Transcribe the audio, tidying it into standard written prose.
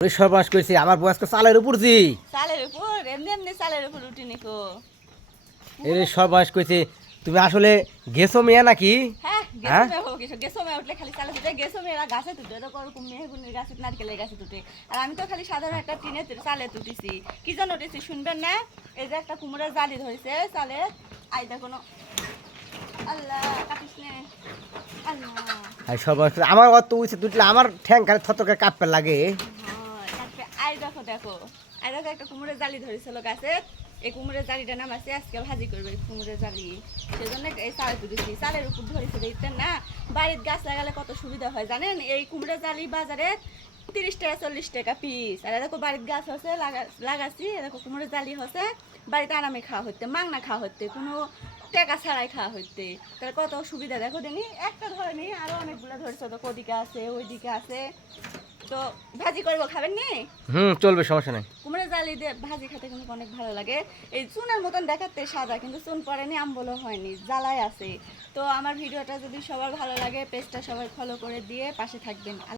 সর্বনাশ করেছি আমার বয়স্ক চালের উপর জি চালের উপর এমনি এমনি চালের উপর উঠি নিকো। এর সর্বনাশ করেছি। তুমি আসলে গেছো মেয়ে নাকি? হ্যাঁ গেছো মেয়ে হবো কিছু, গেছো মেয়ে উঠলে খালি চালে তুটে, গেছো মেয়েরা গাছে তুটে, এরকম ওরকম মেহগুনির গাছে নারকেলের গাছে তুটে, আর আমি তো খালি সাধারণ একটা টিনে চালে তুটিছি। কি জন্য উঠেছি শুনবেন না? এই যে একটা কুমড়োর জালি ধরেছে চালে, আইদা কোনো আল্লাহ কাটিস নে আল্লাহ। আর সর্বনাশ আমার অত উচিত তুটলে আমার ঠ্যাং খালি থতকে কাঁপতে লাগে। তারপরে আই দেখো দেখো, আই দেখো একটা কুমড়োর জালি ধরেছিল গাছে, এই কুমড়োর জালিটা নামাছে আজকে ভাজি করবে কুমড়োর জালি, সেজন্য এই চালে তুলেছি। চালের উপর ধরেছে দেখতেন না, বাড়ির গাছ লাগালে কত সুবিধা হয় জানেন। এই কুমড়োর জালি বাজারে 30 টাকা 40 টাকা পিস, আর দেখো বাড়ির গাছ হচ্ছে লাগাচ্ছি, দেখো কুমড়োর জালি হচ্ছে বাড়িতে আরামে খাওয়া হচ্ছে, মাংনা খাওয়া হচ্ছে, কোনো টাকা ছাড়াই খাওয়া হচ্ছে। তাহলে কত সুবিধা দেখো দেনি, একটা ধরে নি আরো অনেকগুলো ধরেছে, তো ওদিকে আছে ওইদিকে আছে। তো ভাজি করবো, খাবেন নি? চলবে, সমস্যা নেই। কুমড়ো জালি দিয়ে ভাজি খেতে কিন্তু অনেক ভালো লাগে। এই চুনের মতন দেখাতে সাদা, কিন্তু চুন পড়েনি, আম্বলও হয়নি, জ্বালাই আছে। তো আমার ভিডিওটা যদি সবার ভালো লাগে, পেজটা সবাই ফলো করে দিয়ে পাশে থাকবেন।